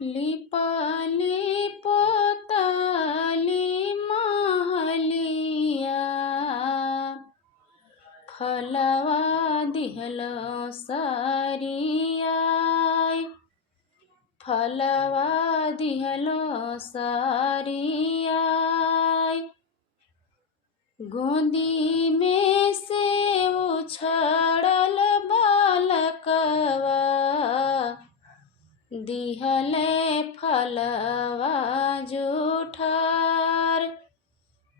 लिपाली पोताली महलिया, फलवा दिहलो सारियाय, फलवा दिहलो सारियाय। गोदी में से उछड़ल बालकवा, दिहले फलवा जूठार,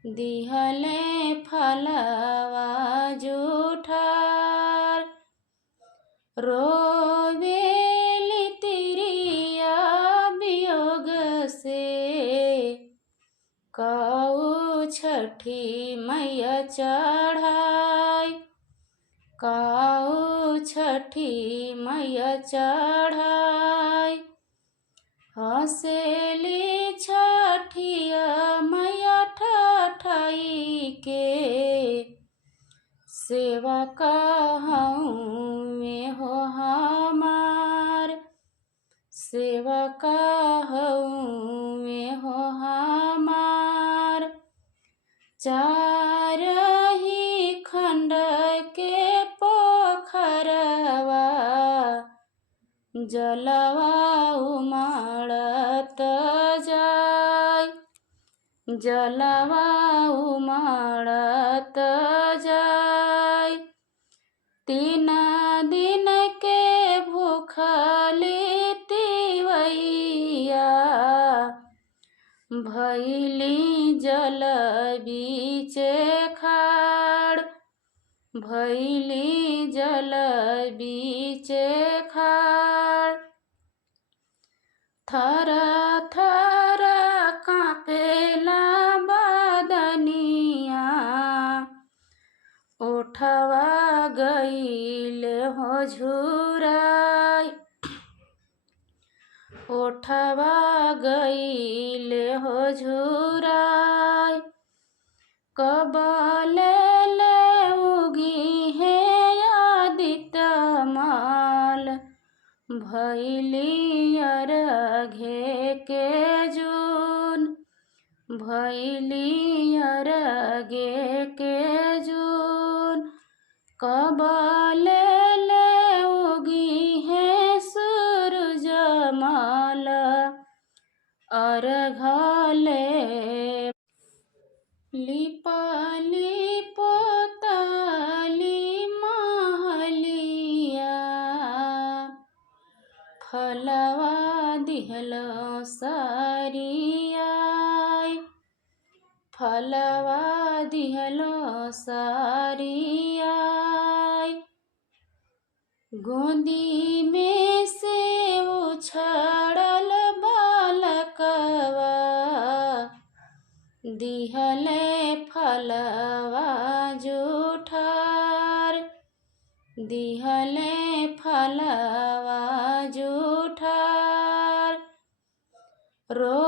दिहले फलवा जूठार। रोवेली तिरिया वियोग से, कऊ छठी मैया चढ़ाई, कऊ छठी मैया चढ़ाई। हंसेली छठिया मैया ठठाई के, सेवा कहूँ में हो हमार, सेवा कहूँ में हो हमार। चार ही खंड के पोखरवा, जलवा उमड़त जाय, जलवा उमड़त जाय। 3 दिन के भूखली तिवैया, भैली जल बीचे खाड़, भैली जल बीचे खाड़। थर थर कांपेला बदनिया, ओठवा गईले हो झुराई, ओठवा गईले हो झुराई। कबले ले उगी है आदित्य माल, भैली अरघे के जून, भैली अरघे के जून। कबले ले उगी है सूरजमल, अर्घले। लिपाली पोताली महलिया, फलवा दिहलो सारियाय, फलवा दिहलो सारियाय। गोदी में से उछड़ल बालकवा, दिहले फलवा जूठार, दिहले फलवा जूठार। रो